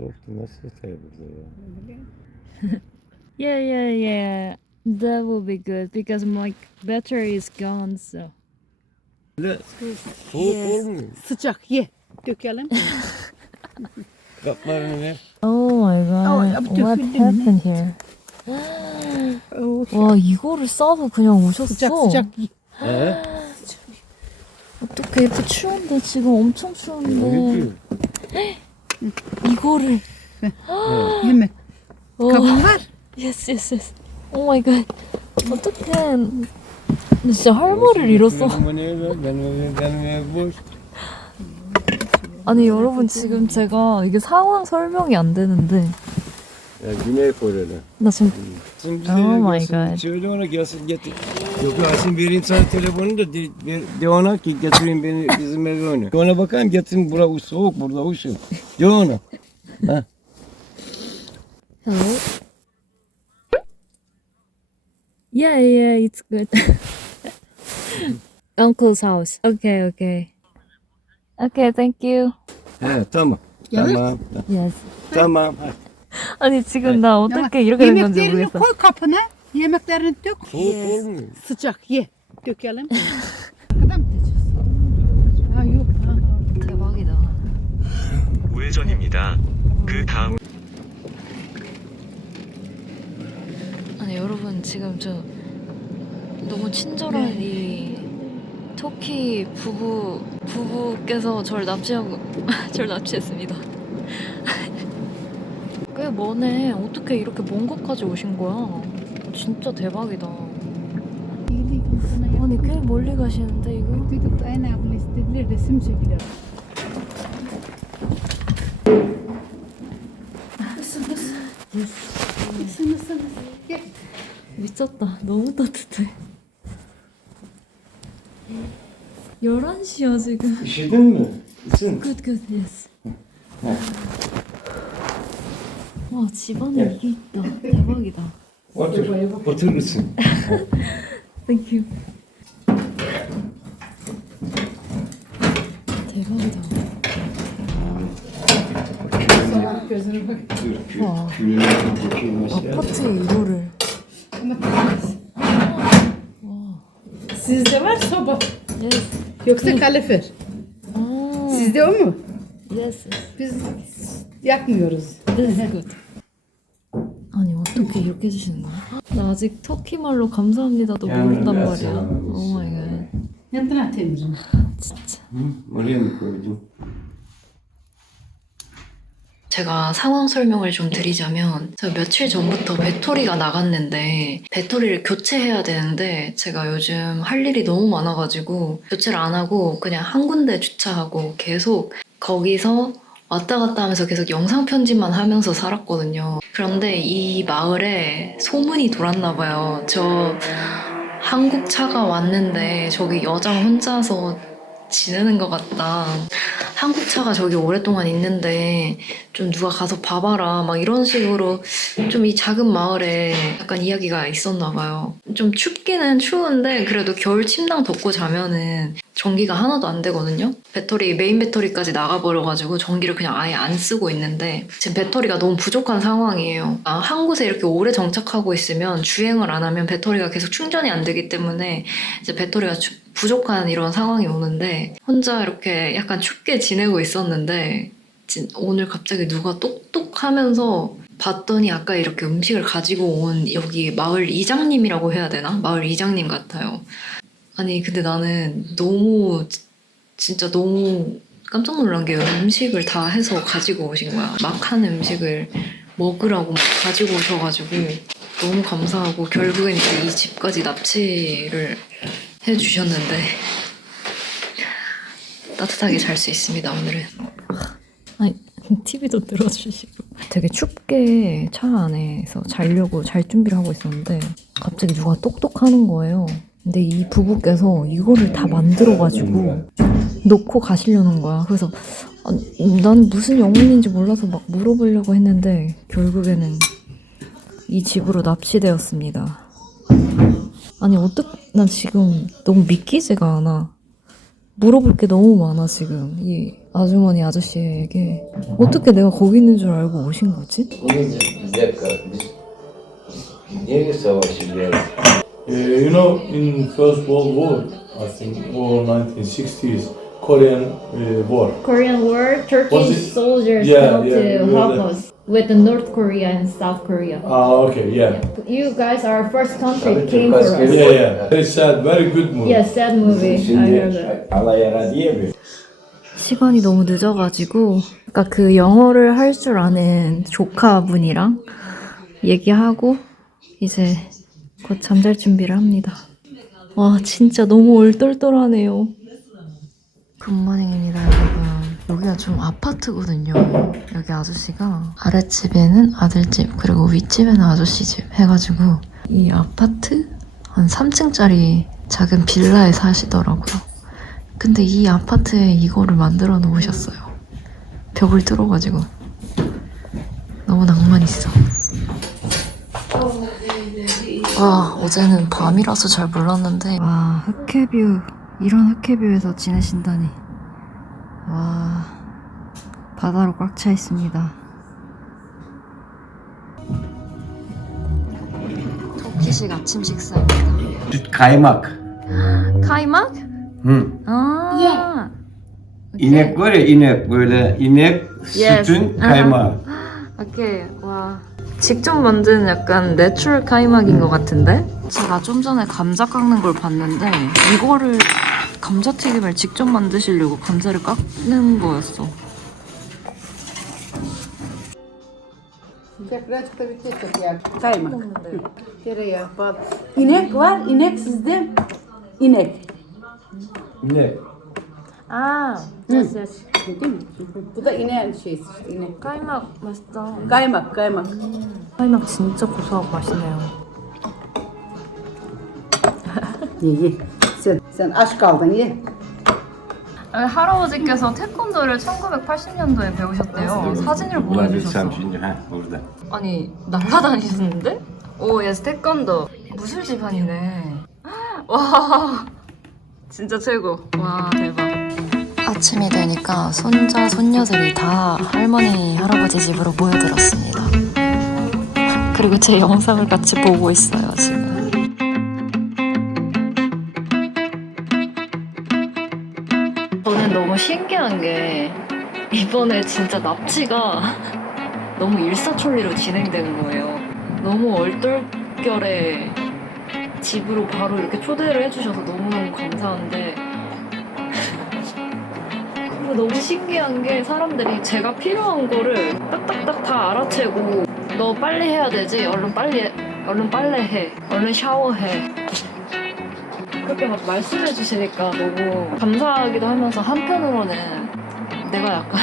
soğuktu. Nasıl yeter burada ya? Yeah. That will be good because my battery is gone, so. Böyle soğuk olmuyor. Sıcak ye. Dökelim. Kaplarını ver. Oh my god. Oh, What döküldü mü? happened here? 와, 이거를 싸서 그냥 오셨어? Sıcak sıcak ye. He? 어떡해, 이렇게 추운데, 지금 엄청 Ne 추운데. diyor? 이거를. Hemen. 어, Kabın var. yes. Oh my god. 어떡해. 나 진짜 할 말을 잃었어. Benim ev boş. 아니, 여러분, 지금 제가 이게 상황 설명이 안 되는데. Ya Güney Kore'de. 나 지금 Şimdi bize Oh my gelsin, God. söyle ona gelsin getir. Yok Yasin vereyim sana telefonunu da de ona ki getireyim beni bizim eve onu. Ona bakayım getirin bura soğuk burada uşum. De ona. Ha. Hello? Yeah, it's good. Uncle's house. Okay. Okay, thank you. He tamam. Gelir. Tamam. Yes. Tamam. 아니, 지금 나 어떻게 이렇게 된 건지 Yemeklerini 모르겠어. koy kapına. Yemeklerini dök. Soğuk olmuyor. Sıcak ye. Dökelim. Kadar mı diyeceğiz? Ha yok. Ha. 대박이다. 우회전입니다. 그 다음 아니, 여러분, 지금 저 너무 친절한 이 터키 부부께서 절 납치했습니다. 꽤 머네. 어떻게 이렇게 먼 곳까지 오신 거야? 진짜 대박이다. İyilik insana yap. 아니, 꽤 멀리 가시는데 이거? Duyduk da en abla istediler resim çekilir. Isın. Gel. 미쳤다. 너무 따뜻해. 11시야 지금. İşedin mi? İçin. Good, yes. 와, 집안에 이게 있다. 대박이다. Otur. Otur musun? Thank you. 대박이다. Sabah gözüne bak. Dur. 와, Külüne bakayım aşağı. 아파트에 이거를. Ama temiz. Sizde var soba. Yes. Yoksa kalorifer. 아, Sizde o mu? yes. Biz yakmıyoruz. This is good. 아니, 어떻게 이렇게 해주시는 거야? 나 아직 터키 말로 감사합니다도 모른단 말이야. 오 마이 갓. Yanına temirim. 진짜. Oraya mı koydun? 제가 상황 설명을 좀 드리자면 제가 며칠 전부터 배터리가 나갔는데 배터리를 교체해야 되는데 제가 요즘 할 일이 너무 많아가지고 교체를 안 하고 그냥 한 군데 주차하고 계속 거기서 왔다 갔다 하면서 계속 영상 편집만 하면서 살았거든요. 그런데 이 마을에 소문이 돌았나 봐요. 저 한국 차가 왔는데 저기 여장 혼자서 지내는 것 같다. 한국 차가 저기 오랫동안 있는데 좀 누가 가서 봐봐라 막 이런 식으로 좀 이 작은 마을에 약간 이야기가 있었나 봐요. 좀 춥기는 추운데 그래도 겨울 침낭 덮고 자면은 전기가 하나도 안 되거든요. 메인 배터리까지 나가버려가지고 전기를 그냥 아예 안 쓰고 있는데 지금 배터리가 너무 부족한 상황이에요. 한 곳에 이렇게 오래 정착하고 있으면 주행을 안 하면 배터리가 계속 충전이 안 되기 때문에 이제 배터리가 부족한 이런 상황이 오는데 혼자 이렇게 약간 춥게 지내고 있었는데 오늘 갑자기 누가 똑똑하면서 봤더니 아까 이렇게 음식을 가지고 온 여기 마을 이장님이라고 해야 되나? 마을 이장님 같아요. 아니 근데 나는 진짜 너무 깜짝 놀란 게 음식을 다 해서 가지고 오신 거야. 막 한 음식을 먹으라고 막 가지고 오셔가지고 너무 감사하고 결국엔 이제 이 집까지 납치를 해주셨는데 따뜻하게 잘 수 있습니다 오늘은. 아니 TV도 들어주시고 되게 춥게 차 안에서 자려고 잘 준비를 하고 있었는데 갑자기 누가 똑똑하는 거예요. 근데 이 부부께서 이거를 다 만들어가지고 놓고 가시려는 거야. 그래서 난 무슨 영혼인지 몰라서 막 물어보려고 했는데 결국에는 이 집으로 납치되었습니다. 아니 난 지금 너무 믿기지가 않아. 물어볼 게 너무 많아 지금 이 아주머니 아저씨에게. 어떻게 내가 거기 있는 줄 알고 오신 거지? Niye savaşı geldi? You know, in First World War, I think, or 1960s, Korean War. Korean War, Was Turkish it- soldiers Yeah, come yeah, to we were help there. us with the North Korea and South Korea. Ah, okay, yeah. You guys are first country Tabii came Türk for us. askeri- Yeah, yeah. Very sad, very good movie. Yes, sad movie. I heard that. Şimdi Alayara diye bir 시간이 너무 늦어가지고 그러니까 그 영어를 할 줄 아는 조카분이랑 얘기하고 이제 곧 잠잘 준비를 합니다. 와 진짜 너무 얼떨떨하네요. 굿모닝입니다 여러분. 여기가 좀 아파트거든요. 여기 아저씨가 아랫집에는 아들집 그리고 윗집에는 아저씨집 해가지고 이 아파트 한 3층짜리 작은 빌라에 사시더라고요. 근데 이 아파트에 이거를 만들어 놓으셨어요. 벽을 뚫어가지고 너무 낭만 있어. 와 어제는 밤이라서 잘 몰랐는데 와 흑해뷰 이런 흑해뷰에서 지내신다니. 와 바다로 꽉 차 있습니다. 터키식 아침 식사입니다. süt kaymak. 카이막? Hı. 아 İnek var ya inek böyle inek Yes. sütün kaymağı. 오케이 와 직접 만든 약간 내추럴 카이막인 것 같은데? 제가 좀 전에 감자 깎는 걸 봤는데 이거를 감자튀김을 직접 만드시려고 감자를 깎는 거였어. Tekrar çıkabilirsek ya. Kaymak. Tereyağı, bal. İnek var, inek sizde. İnek. İnek. 아 Yes, yes. Değil mi? Bu da ineğin şeysi işte, inek. 카이막 맛있다. Kaymak, kaymak. 카이막 진짜 고소하고 맛있네요. Ye, ye. Sen aç kaldın, ye. 할아버지께서 태권도를 1980년도에 배우셨대요. 사진을 보여주셨어. Bulabilirsem şimdi ha burada. 아니 날라다니셨는데? 오 예스 태권도 무술 집안이네. 와 진짜 최고. 와 대박. 아침이 되니까 손자 손녀들이 다 할머니 할아버지 집으로 모여들었습니다. 그리고 제 영상을 같이 보고 있어요 지금. 저는 너무 신기한 게 이번에 진짜 납치가 너무 일사천리로 진행된 거예요. 너무 얼떨결에 집으로 바로 이렇게 초대를 해주셔서 너무너무 감사한데 그리고 너무 신기한 게 사람들이 제가 필요한 거를 딱딱딱 다 알아채고 너 빨리 해야 되지? 얼른 빨래해. 얼른 샤워해. 그렇게 막 말씀해 주시니까 너무 감사하기도 하면서 한편으로는 내가 약간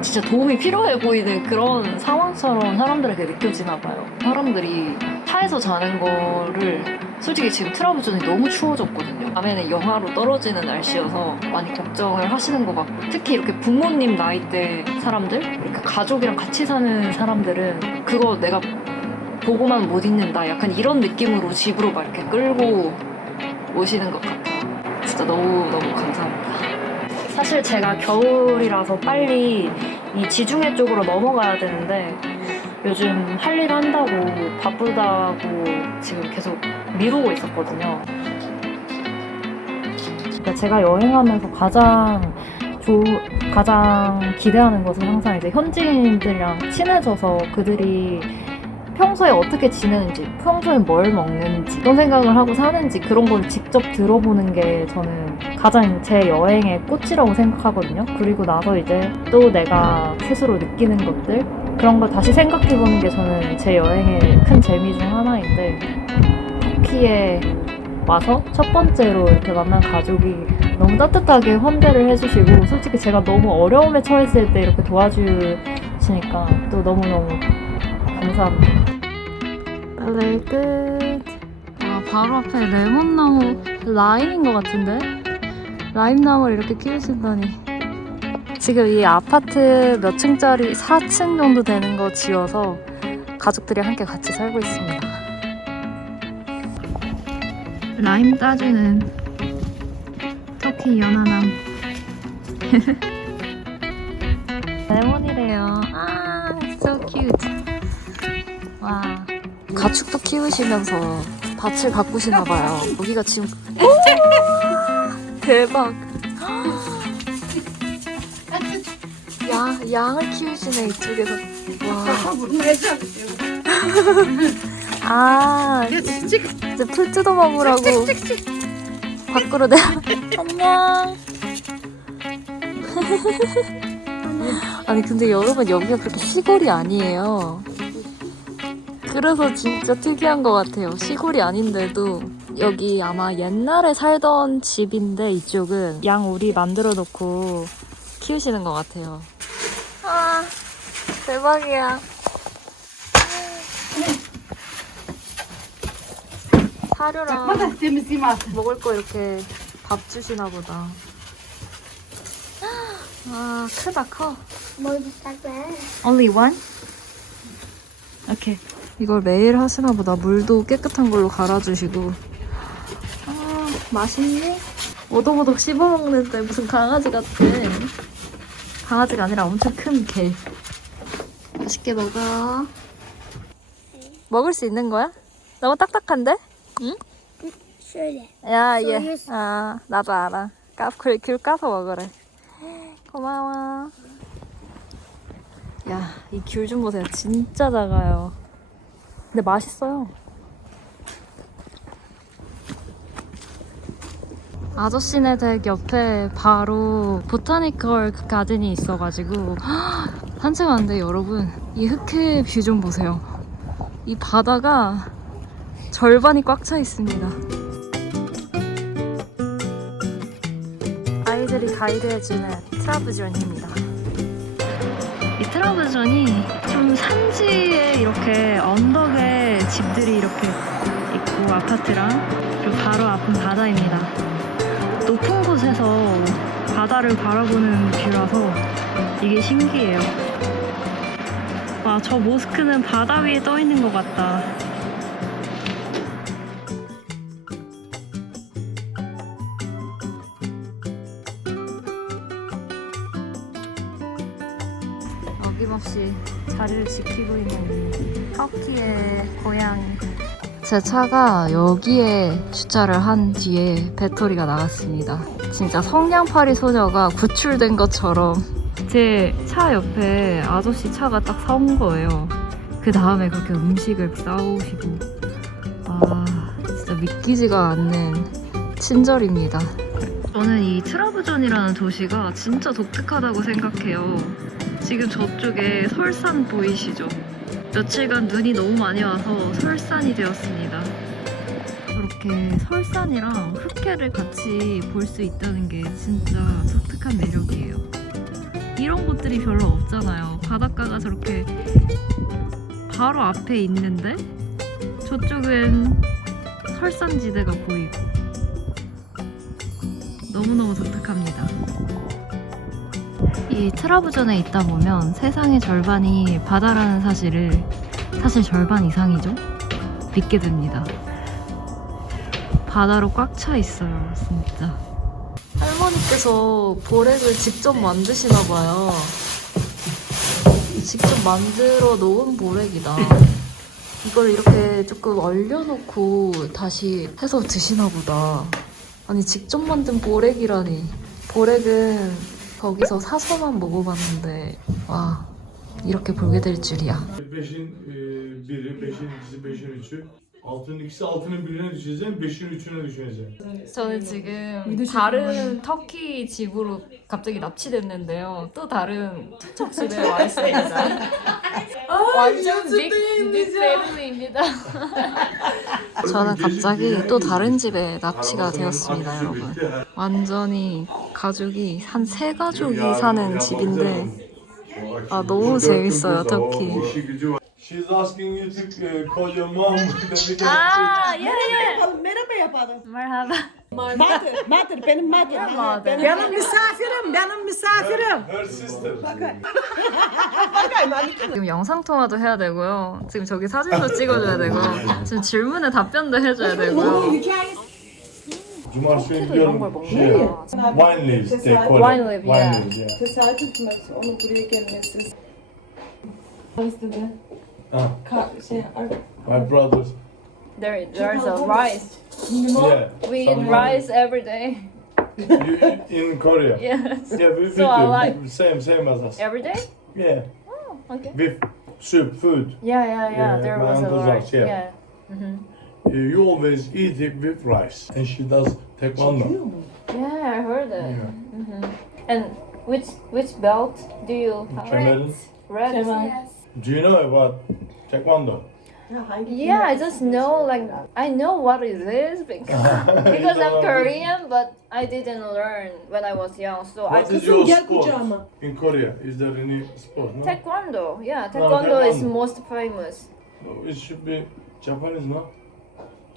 진짜 도움이 필요해 보이는 그런 상황처럼 사람들에게 느껴지나 봐요. 사람들이 차에서 자는 거를 솔직히 지금 트라우전이 너무 추워졌거든요. 밤에는 영하로 떨어지는 날씨여서 많이 걱정을 하시는 것 같고 특히 이렇게 부모님 나이대 사람들 이렇게 가족이랑 같이 사는 사람들은 그거 내가 보고만 못 있는다 약간 이런 느낌으로 집으로 막 이렇게 끌고 오시는 것 같아요. 진짜 너무너무 감사합니다. 사실 제가 겨울이라서 빨리 이 지중해 쪽으로 넘어가야 되는데 요즘 할 일 한다고 바쁘다고 지금 계속 미루고 있었거든요. 그러니까 제가 여행하면서 가장 기대하는 것은 항상 이제 현지인들이랑 친해져서 그들이 평소에 어떻게 지내는지, 평소에 뭘 먹는지, 어떤 생각을 하고 사는지 그런 걸 직접 들어보는 게 저는 가장 제 여행의 꽃이라고 생각하거든요. 그리고 나서 이제 또 내가 스스로 느끼는 것들 그런 걸 다시 생각해보는 게 저는 제 여행의 큰 재미 중 하나인데 터키에 와서 첫 번째로 이렇게 만난 가족이 너무 따뜻하게 환대를 해주시고 솔직히 제가 너무 어려움에 처했을 때 이렇게 도와주시니까 또 너무너무 감사합니다. 빨래 끝. 아, 바로 앞에 레몬나무 라임인 것 같은데? 라임나무를 이렇게 키우신다니. 지금 이 아파트 몇 층짜리 4층 정도 되는 거 지어서 가족들이 함께 같이 살고 있습니다. 라임 따주는 터키 연하남. 레몬이래요. 아, so cute. 와, 가축도 키우시면서 밭을 가꾸시나 봐요. 여기가 지금 대박. 양을 키우시네 이쪽에서. 와. 아, 이제 풀 뜯어 먹으라고 밖으로 내. 안녕. 아니 근데 여러분 여기가 그렇게 시골이 아니에요. 그래서 진짜 특이한 것 같아요. 시골이 아닌데도 여기 아마 옛날에 살던 집인데 이쪽은 양 우리 만들어 놓고 키우시는 것 같아요. 아 대박이야. 사료랑 먹을 거 이렇게 밥 주시나 보다. 아 크다 커. Only one? 오케이. 이걸 매일 하시나 보다. 물도 깨끗한 걸로 갈아주시고. 아 맛있니? 오독오독 씹어먹는데 무슨 강아지 같아. 강아지가 아니라 엄청 큰 개. 맛있게 먹어. 먹을 수 있는 거야? 너무 딱딱한데? 응? 야, 얘. 아, 나도 알아. 귤 까서 먹으래. 고마워. 야, 이 귤 좀 보세요. 진짜 작아요. 근데 맛있어요. 아저씨네 댁 옆에 바로 보타니컬 가든이 있어가지고 산책하는데 여러분 이 흑해 뷰 좀 보세요. 이 바다가 절반이 꽉 차 있습니다. 아이들이 가이드해주는 트라브존입니다. 이 트라브존이 좀 산지에 이렇게 언덕에 집들이 이렇게 있고 아파트랑 그리고 바로 앞은 바다입니다. 높은 곳에서 바다를 바라보는 뷰라서 이게 신기해요. 와, 저 모스크는 바다 위에 떠 있는 것 같다. 어김없이 자리를 지키고 있는 이 터키의 고양이. 제 차가 여기에 주차를 한 뒤에 배터리가 나갔습니다. 진짜 성냥팔이 소녀가 구출된 것처럼 제 차 옆에 아저씨 차가 딱 선 거예요. 그 다음에 그렇게 음식을 싸우시고. 아, 진짜 믿기지가 않는 친절입니다. 저는 이 트라브존이라는 도시가 진짜 독특하다고 생각해요. 지금 저쪽에 설산 보이시죠? 며칠간 눈이 너무 많이 와서 설산이 되었습니다. 이렇게 설산이랑 흑해를 같이 볼 수 있다는 게 진짜 독특한 매력이에요. 이런 곳들이 별로 없잖아요. 바닷가가 저렇게 바로 앞에 있는데 저쪽은 설산지대가 보이고 너무너무 독특합니다. 이 트라브존에 있다 보면 세상의 절반이 바다라는 사실을, 사실 절반 이상이죠? 믿게 됩니다. 바다로 꽉 차 있어요, 진짜. 할머니께서 보렉을 직접 만드시나 봐요. 직접 만들어 놓은 보렉이다. 이걸 이렇게 조금 얼려놓고 다시 해서 드시나 보다. 아니, 직접 만든 보렉이라니. 보렉은 거기서 사서만 먹어봤는데 와, 이렇게 보게 될 줄이야. 5'in biri, 5'in ikisi, 5'in 3'ü. Altının ikisi 6'nın birine düşeceğim, 5'in 3'üne düşeceğim. 저는 지금 다른 터키 집으로 갑자기 납치됐는데요. 또 다른 친척 집에 와 있습니다. 완전 빅 패밀리입니다. 저는 갑자기 또 다른 집에 납치가 되었습니다, 여러분. 완전히 가족이 한 3가족이 사는 집인데 아, 너무 재밌어요, 터키. She's asking you to call your mom. 아, 예, 예. Merhaba yapalım. 말하바. Mother, benim mother. Benim misafirim. Her sister. 지금 영상 통화도 해야 되고요. 지금 저기 사진도 찍어줘야 되고, 지금 질문에 답변도 해줘야 되고요. Cumartesi 이런 gidiyorum 걸 먹는 şeye. 거야. Wine leaves. They call it. Wine leaf, Wine yeah. leaves, yeah. Tesadüf mü onun buraya gelmesi? Özledi. Ah, my brothers. There's a rice. Yeah. We eat some- rice every day. You, in Korea. Yes. Yeah, we So I do. like- Same as us. Every day? Yeah. Okay. With soup, food. Yeah. Yeah, There my was a uncle's rice. house, yeah. You always eat it with rice. And she does taekwondo. Yeah, I heard it. Yeah. And which belt do you have? Kemal'in. Red. Do you know about taekwondo? Yeah, I just know I know what it is because I'm Korean, but I didn't learn when I was young. So I What is could your gel sport kucağıma. in Korea? Is there any sport? No? taekwondo. Yeah, taekwondo is taekwondo. most famous. It should be Japanese, no?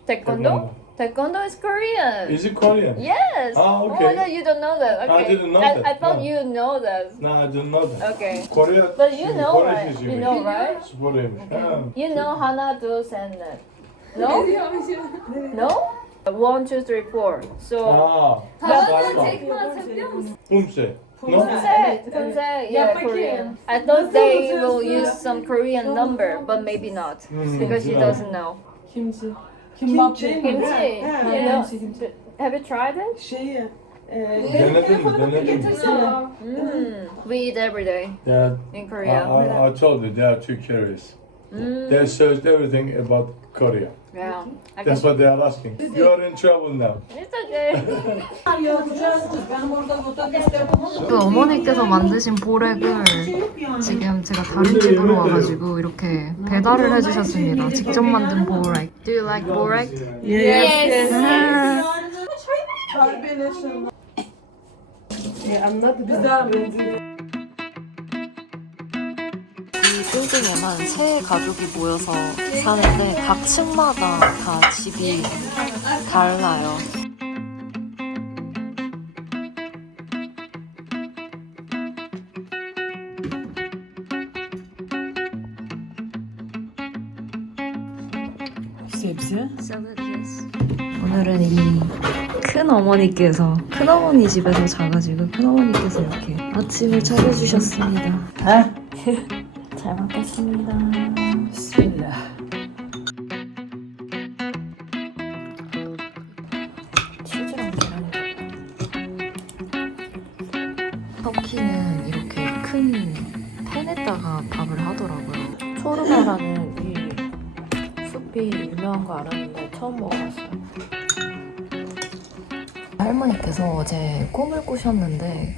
Taekwondo? Taekwondo is Korean. Is it Korean? Yes. Ah, Oh okay. my god, you don't know that. Okay. I didn't know I that, thought no. you know that. No, I didn't know that. Okay. Korea. But you know, Kore right? işi You mi? know, right? Sporuymuş. Ha. You know Hana do Sennet. No? No? 1, 2, 3, 4. So Aa. Kumse. No? Kunse, yeah, Korean. I thought they will use some Korean number, but maybe not because she doesn't know. Kimchi. Kimbap. Kimchi. You know, have you tried it? Şeyi. Denedin mi? We eat every day Yeah. in Korea. I told you they are too curious. They searched everything about Korea. Yeah, I That's can. what they are asking. You are in trouble now. It's okay. 그 어머니께서 만드신 보렉을 지금 제가 다른 집으로 와가지고 이렇게 배달을 해주셨습니다. 직접 만든 보렉. Do you like 보렉? Anladı biz daha 이 빌딩에만 세 가족이 모여서 사는데 각 층마다 다 집이 달라요. sebze. 오늘은 이 큰어머니께서 큰어머니 집에서 자가지고 큰어머니께서 이렇게 아침을 차려주셨습니다. 잘 먹겠습니다. Bismillah. 치즈랑 계란이 터키는 이렇게 큰 팬에다가 밥을 하더라고요. 초르바라는 이 숲이 유명한 거 알았는데 처음 먹어봤어요. 할머니께서 어제 꿈을 꾸셨는데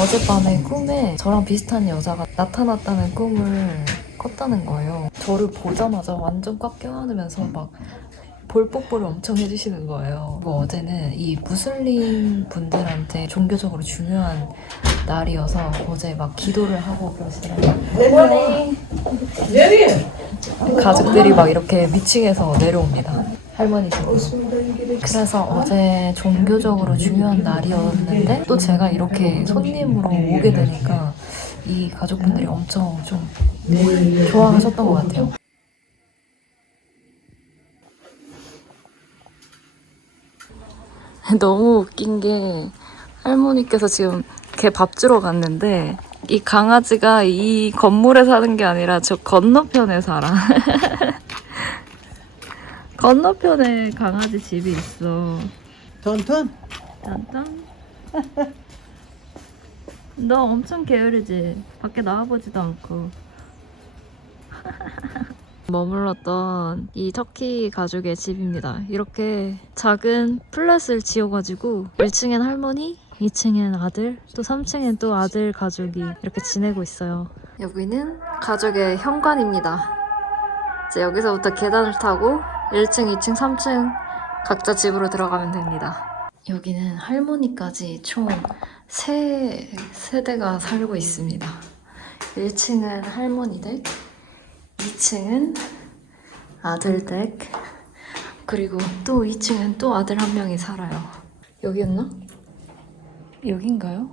어젯밤에 꿈에 저랑 비슷한 여자가 나타났다는 꿈을 꿨다는 거예요. 저를 보자마자 완전 꽉 껴안으면서 막 볼뽀뽀를 엄청 해주시는 거예요. 그리고 어제는 이 무슬림 분들한테 종교적으로 중요한 날이어서 어제 막 기도를 하고 그러시더라고요. 가족들이 막 이렇게 미층에서 내려옵니다. 할머니시고. 그래서 어제 종교적으로 중요한 날이었는데 또 제가 이렇게 손님으로 오게 되니까 이 가족분들이 엄청 좀 좋아하셨던 것 같아요. 너무 웃긴 게 할머니께서 지금 개 밥 주러 갔는데 이 강아지가 이 건물에 사는 게 아니라 저 건너편에 살아. 건너편에 강아지 집이 있어. Tonton. 딴딴. 너 엄청 게으르지? 밖에 나와보지도 않고. 머물렀던 이 터키 가족의 집입니다. 이렇게 작은 플랫을 지어가지고 1층엔 할머니, 2층엔 아들, 또 3층엔 또 아들 가족이 이렇게 지내고 있어요. 여기는 가족의 현관입니다. 이제 여기서부터 계단을 타고 1층, 2층, 3층 각자 집으로 들어가면 됩니다. 여기는 할머니까지 총 3세대가 살고 있습니다. 1층은 할머니 댁, 2층은 아들 댁, 그리고 또 2층은 또 아들 한 명이 살아요. 여기였나? 여긴가요?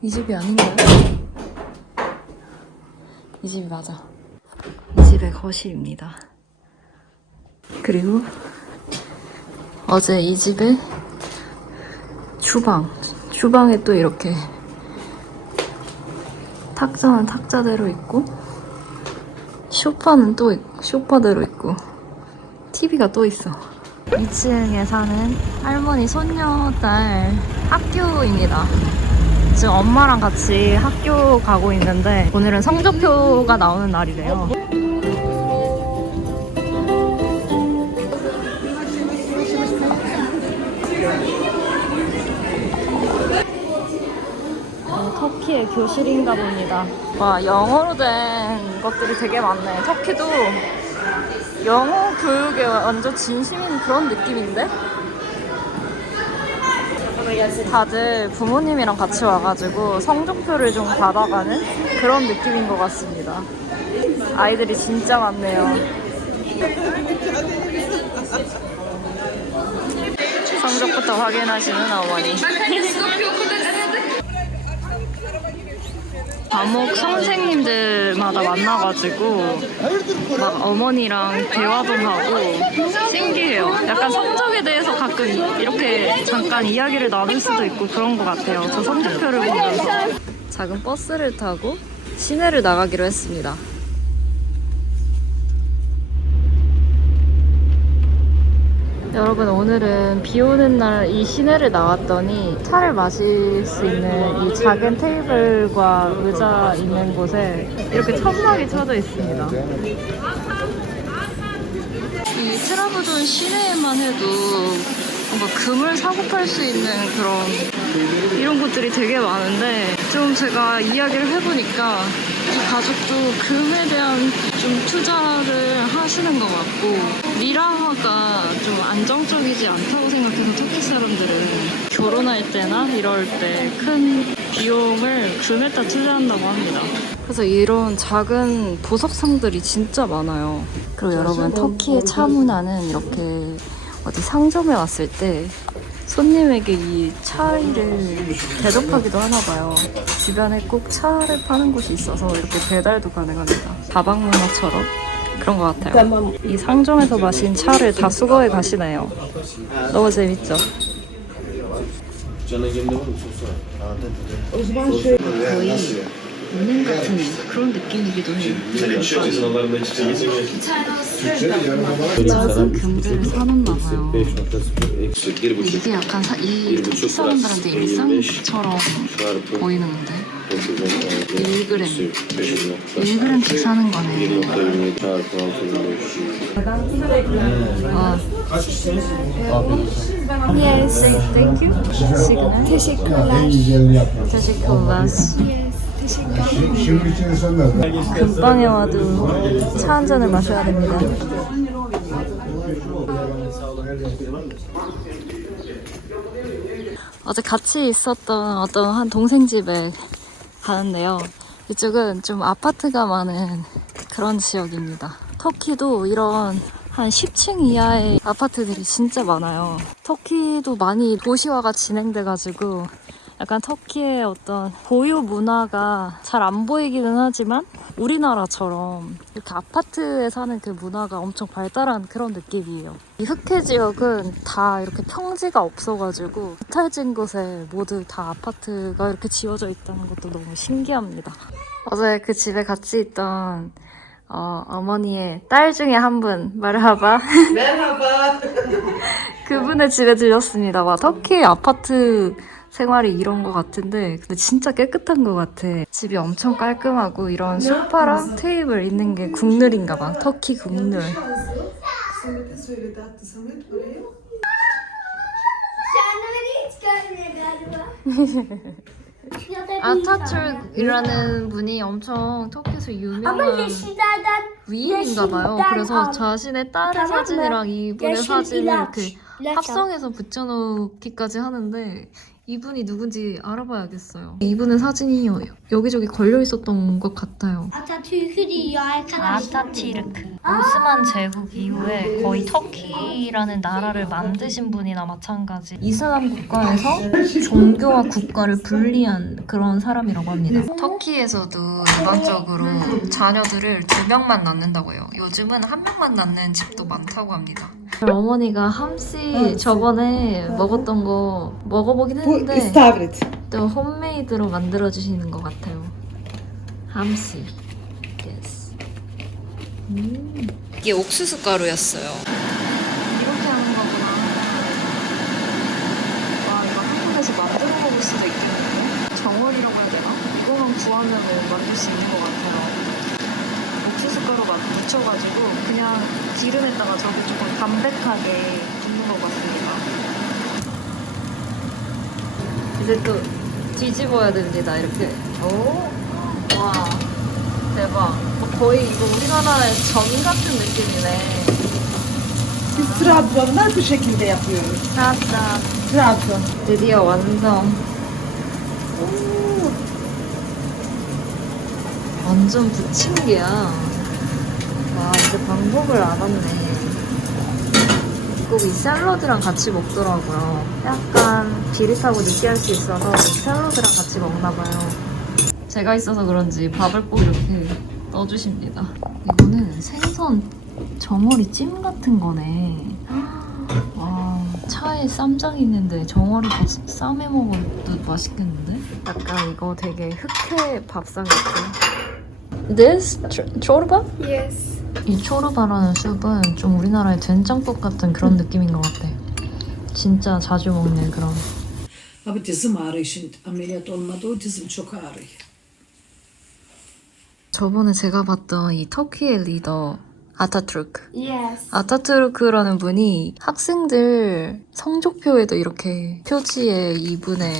이 집이 아닌가요? 이 집이 맞아. 이 집의 거실입니다. 그리고 어제 이 집에 주방에 또 이렇게 탁자는 탁자대로 있고 소파는 또 소파대로 있고 TV가 또 있어. 2층에 사는 할머니 손녀딸 학교입니다. 지금 엄마랑 같이 학교 가고 있는데 오늘은 성적표가 나오는 날이래요. 터키의 교실인가 봅니다. 와, 영어로 된 것들이 되게 많네. 터키도 영어 교육에 완전 진심인 그런 느낌인데? 다들 부모님이랑 같이 와가지고 성적표를 좀 받아가는 그런 느낌인 것 같습니다. 아이들이 진짜 많네요. 성적부터 확인하시는 어머니. 과목 선생님들마다 만나가지고 막 어머니랑 대화도 하고 신기해요. 약간 성적에 대해서 가끔 이렇게 잠깐 이야기를 나눌 수도 있고 그런 것 같아요. 저 성적표를 보면서. 작은 버스를 타고 시내를 나가기로 했습니다. 여러분, 오늘은 비 오는 날 이 시내를 나왔더니 차를 마실 수 있는 이 작은 테이블과 의자 있는 곳에 이렇게 천막이 쳐져 있습니다. 이 트라부돈 시내에만 해도 뭔가 금을 사고 팔 수 있는 이런 곳들이 되게 많은데 좀 제가 이야기를 해보니까 이 가족도 금에 대한 좀 투자를 하시는 것 같고 리라화가 좀 안정적이지 않다고 생각해서 터키 사람들은 결혼할 때나 이럴 때 큰 비용을 금에다 투자한다고 합니다. 그래서 이런 작은 보석상들이 진짜 많아요. 그리고 여러분, 터키의 차 문화는 이렇게 어디 상점에 왔을 때 손님에게 이 차이를 대접하기도 하나 봐요. 주변에 꼭 차를 파는 곳이 있어서 이렇게 배달도 가능합니다. 다방 문화처럼 그런 것 같아요. 이 상점에서 마신 차를 다 수거해 가시네요. 너무 재밌죠? 거의 은행 같은 그런 느낌이기도 해요. 작은 금들을 사놓나 봐요. 이게 약간 이 터키 사람들한테 일상처럼 보이는데 1g 1g씩 사는 거네. 와. Yes, thank you. 시그널. teşekkürler. 금방에 와도 차 한 잔을 마셔야 됩니다. 어제 같이 있었던 어떤 한 동생 집에 가는데요. 이쪽은 좀 아파트가 많은 그런 지역입니다. 터키도 이런 한 10층 이하의 아파트들이 진짜 많아요. 터키도 많이 도시화가 진행돼가지고 약간 터키의 어떤 고유 문화가 잘 안 보이기는 하지만 우리나라처럼 이렇게 아파트에 사는 그 문화가 엄청 발달한 그런 느낌이에요. 이 흑해 지역은 다 이렇게 평지가 없어가지고 이탈진 곳에 모두 다 아파트가 이렇게 지어져 있다는 것도 너무 신기합니다. 어제 그 집에 같이 있던 어머니의 딸 중에 한 분, 말하바. 그분의 집에 들렸습니다. 와, 터키 아파트 생활이 이런 것 같은데 근데 진짜 깨끗한 것 같아. 집이 엄청 깔끔하고 이런 소파랑 테이블 있는 게 국룰인가 봐. 터키 국룰. 아타투르크라는 분이 엄청 터키에서 유명한 위인인가 봐요. 그래서 자신의 딸의 사진이랑 이분의 사진을 이렇게 합성해서 붙여놓기까지 하는데 이분이 누군지 알아봐야겠어요. 이분의 사진이 여기저기 걸려있었던 것 같아요. Atatürk'ü diyor arkadaşlar. 아타투르크. 오스만 제국 이후에 거의 터키라는 나라를 만드신 분이나 마찬가지. 이슬람 국가에서 종교와 국가를 분리한 그런 사람이라고 합니다. 터키에서도 일반적으로 자녀들을 2명만 낳는다고 해요. 요즘은 1명만 낳는 집도 많다고 합니다. 어머니가 함씨 저번에 먹었던 거 먹어보긴 Bu 했는데 istavrit. 또 홈메이드로 만들어 주시는 것 같아요. 함씨. Yes. 이게 옥수수 가루였어요. 이렇게 하는 거구나. 와, 이거 한국에서 만들어 먹을 수도 있겠네요. 정월이라고 해야 되나? 이거만 구하면 만들 수 있는 것 같아요. 옥수수 가루 막 묻혀가지고 그냥 기름에다가 저기 조금 담백하게 굽는 것 같습니다. 이제 또 뒤집어야 됩니다. 이렇게. 오, 와, 대박. 거의 이거 우리나라의 전 같은 느낌이네. Biz Trabzonlar bu şekilde yapıyoruz. 짜잔. Trabzon. 드디어 완성. 완전 부침개야. 와, 이제 방법을 알았네. 꼭 이 샐러드랑 같이 먹더라고요. 약간 비릿하고 느끼할 수 있어서 샐러드랑 같이 먹나봐요. 제가 있어서 그런지 밥을 꼭 이렇게 넣어주십니다. 이거는 생선 정어리 찜 같은 거네. 와, 차에 쌈장 있는데 정어리 쌈해 먹어도 맛있겠는데? 약간 이거 되게 흑회 밥상 같은. This 초르바? Yes. 이 초르바라는 숲은 좀 우리나라의 된장국 같은 그런 느낌인 것 같아. 진짜 자주 먹는 그런. Abi dizim ağrıyor şimdi. Ameliyat olmadı o dizim çok ağrıyor. 저번에 제가 봤던 이 터키의 리더 아타투르크. Yes. 아타투르크라는 분이 학생들 성적표에도 이렇게 표지에 이분의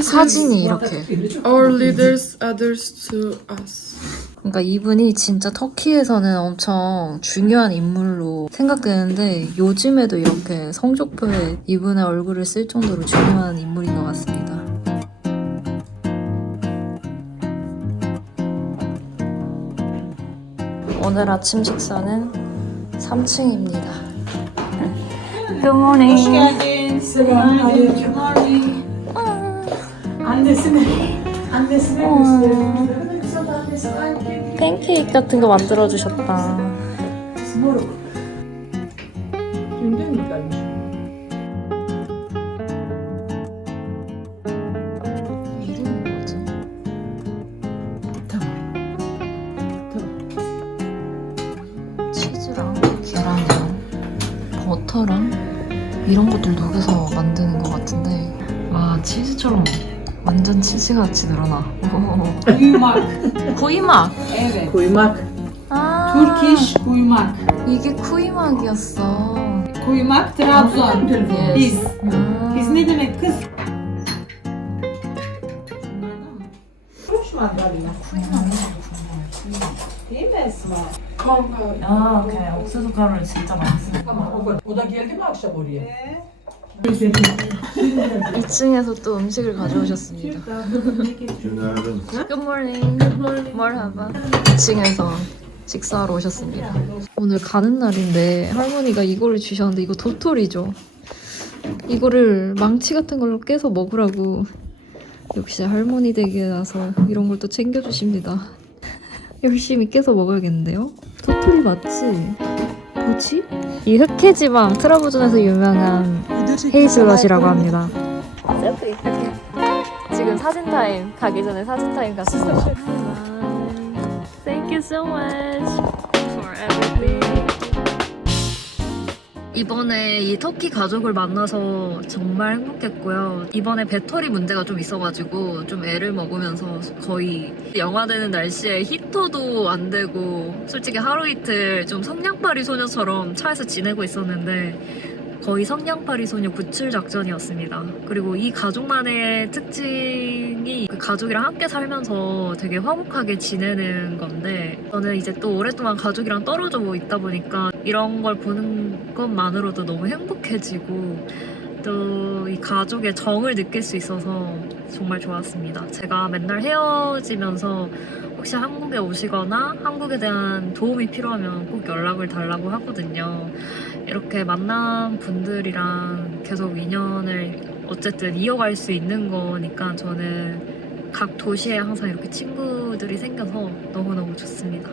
사진이 이렇게. Our leaders, others to us. 그러니까 이분이 진짜 터키에서는 엄청 중요한 인물로 생각되는데 요즘에도 이렇게 성적표에 이분의 얼굴을 쓸 정도로 중요한 인물인 것 같습니다. 오늘 아침 식사는 3층입니다. Good morning. Hoş geldin. Selamünaleyküm. Annesine gösterelim. Ne kadar güzel annesi. Anne. 팬케이크 같은 거 만들어 주셨다. Moruk. Dünden mi gelmiş? 이름이 뭐지? Tamam. 치즈랑 계란이랑 버터랑 이런 것들 녹여서 만드는 것 같은데 와 치즈처럼 완전 치즈같이 늘어나. Kuymak. 구이막. Evet. Kuymak. 아 Turkish kuymak. 이게 구이막이었어. Kuymak Trabzon. Biz. 아, Biz ne demek kız? Kuş mandalina. Değil mi Esma? 아 그래 옥수수 가루를 진짜 많이 써. O da geldi mi akşam oraya? 2층에서 또 음식을 가져오셨습니다. Good morning. 머하바. 2층에서 식사하러 오셨습니다. 오늘 가는 날인데 할머니가 이거를 주셨는데 이거 도토리죠. 이거를 망치 같은 걸로 깨서 먹으라고. 역시 할머니 댁이라서 이런 걸 또 챙겨주십니다. 열심히 깨서 먹어야겠는데요? 도토리 맞지? 뭐지? 이 흑해지방 트라부존에서 유명한 헤이즐넛이라고 합니다. 셀프 지금 사진 타임 가기 전에 사진 타임 갔습니다. Thank you so much for everything. 이번에 이 터키 가족을 만나서 정말 행복했고요. 이번에 배터리 문제가 좀 있어가지고 좀 애를 먹으면서 거의 영화되는 날씨에 히터도 안 되고 솔직히 하루 이틀 좀 성냥팔이 소녀처럼 차에서 지내고 있었는데 거의 성냥팔이 소녀 구출 작전이었습니다. 그리고 이 가족만의 특징이 그 가족이랑 함께 살면서 되게 화목하게 지내는 건데 저는 이제 또 오랫동안 가족이랑 떨어져 있다 보니까 이런 걸 보는 것만으로도 너무 행복해지고 또 이 가족의 정을 느낄 수 있어서 정말 좋았습니다. 제가 맨날 헤어지면서 혹시 한국에 오시거나 한국에 대한 도움이 필요하면 꼭 연락을 달라고 하거든요. 이렇게 만난 분들이랑 계속 인연을 어쨌든 이어갈 수 있는 거니까 저는 각 도시에 항상 이렇게 친구들이 생겨서 너무너무 좋습니다.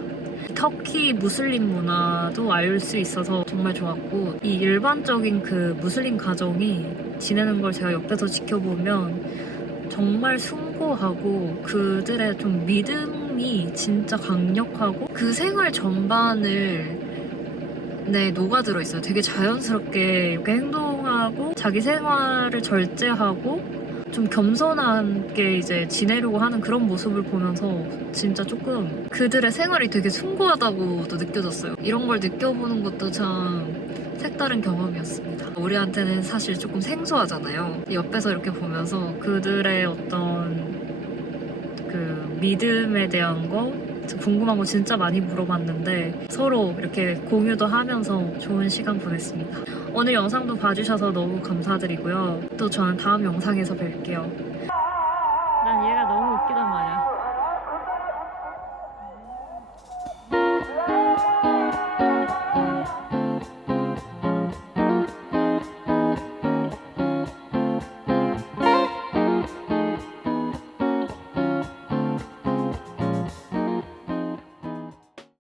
터키 무슬림 문화도 알 수 있어서 정말 좋았고, 이 일반적인 그 무슬림 가정이 지내는 걸 제가 옆에서 지켜보면 정말 숭고하고 그들의 좀 믿음이 진짜 강력하고 그 생활 전반을 녹아들어 있어요. 되게 자연스럽게 이렇게 행동하고 자기 생활을 절제하고 좀 겸손하게 이제 지내려고 하는 그런 모습을 보면서 진짜 조금 그들의 생활이 되게 숭고하다고도 느껴졌어요. 이런 걸 느껴보는 것도 참 색다른 경험이었습니다. 우리한테는 사실 조금 생소하잖아요. 옆에서 이렇게 보면서 그들의 어떤 그 믿음에 대한 거 궁금한 거 진짜 많이 물어봤는데 서로 이렇게 공유도 하면서 좋은 시간 보냈습니다. 오늘 영상도 봐주셔서 너무 감사드리고요. 또 저는 다음 영상에서 뵐게요.